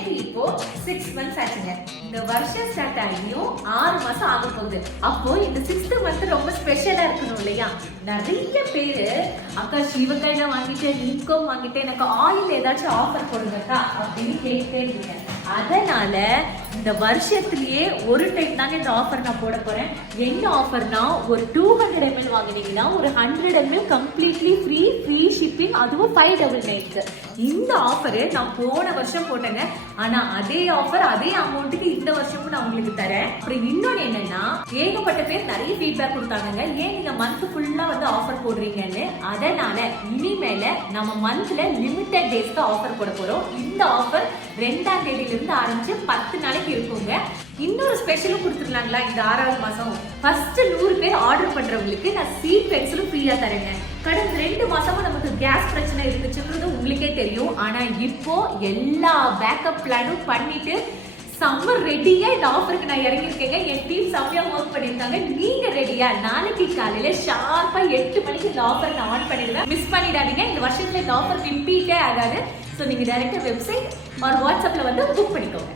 எனக்கு இப்போ 6 months ஆச்சுங்க. இந்த வருஷம் ஸ்டார்ட் ஆகியும் 6 மாசம் ஆக போகுது. அப்போ இந்த 6th month ரொம்ப ஸ்பெஷலா இருக்கணும் இல்லையா? நிறைய பேரு அக்கா சிவகையில வாங்கிட்டு இன்கம் வாங்கிட்டு எனக்கு ஆயில் ஏதாச்சும் ஆஃபர் போடுங்கக்கா அப்படின்னு கேட்டுட்டே இருக்கீங்க. அதனால இந்த வருஷத்திலேயே ஒரு டைம் தாங்க இந்த ஆஃபர் நான் போட போறேன். என்ன ஆஃபர்னா, ஒரு 200 ml வாங்கினீங்கன்னா ஒரு 100 ml கம்ப்ளீட்லி ஃப்ரீ ஷிப்பிங், அதுவும் 599. இந்த ஆஃபர் நான் போன வருஷம் போட்டேங்க. ஆனா அதே ஆஃபர் அதே அமௌண்ட்டுக்கு இந்த வருஷமும் நான் உங்களுக்கு தரேன். அப்புறம் இன்னொன்னு என்னன்னா, ஏகப்பட்ட பேர் நிறைய ஃபீட்பேக் கொடுத்தாங்க, ஏன் நீங்க மந்த் ஃபுல்லா வந்து ஆஃபர் போடுறீங்கன்னு. அதனால இனிமேல நம்ம மந்த்ல லிமிடெட் டேஸ்க்கு ஆஃபர் போட போறோம். இந்த ஆஃபர் 2ஆம் தேதியில இருந்து ஆரம்பிச்சு 10 நாளைக்கு இருக்குங்க. இன்னொரு ஸ்பெஷலும் கொடுத்துருலாங்களா இந்த 6வது மாசம்? ஃபர்ஸ்ட் 100 பேர் ஆர்டர் பண்றவங்களுக்கு நான் சீட் பென்சிலும் ஃப்ரீயா தரேங்க. கடந்த 2 மாசமா நமக்கு கேஸ் பிரச்சனை இருந்துச்சுன்றது உங்களுக்கே தெரியும். ஆனா இப்போ எல்லா பேக்கப் பிளானும் பண்ணிட்டு சம்மர் ரெடியா இந்த ஆஃபருக்கு நான் இறங்கியிருக்கேங்க. என் டீம் செம்மையா ஒர்க் பண்ணிருக்காங்க. நீங்க ரெடியா? நாளைக்கு காலையில ஷார்ப்பா 8 மணிக்கு இந்த ஆஃபர் நான் ஆன் பண்ணிடுவேன். மிஸ் பண்ணிடாதீங்க. இந்த வருஷத்துல இந்த ஆஃபர் ரிப்பீட்டே ஆகாது. ஸோ நீங்க டைரக்டா வெப்சைட் ஆர் வாட்ஸ்அப்ல வந்து புக் பண்ணிக்கோங்க.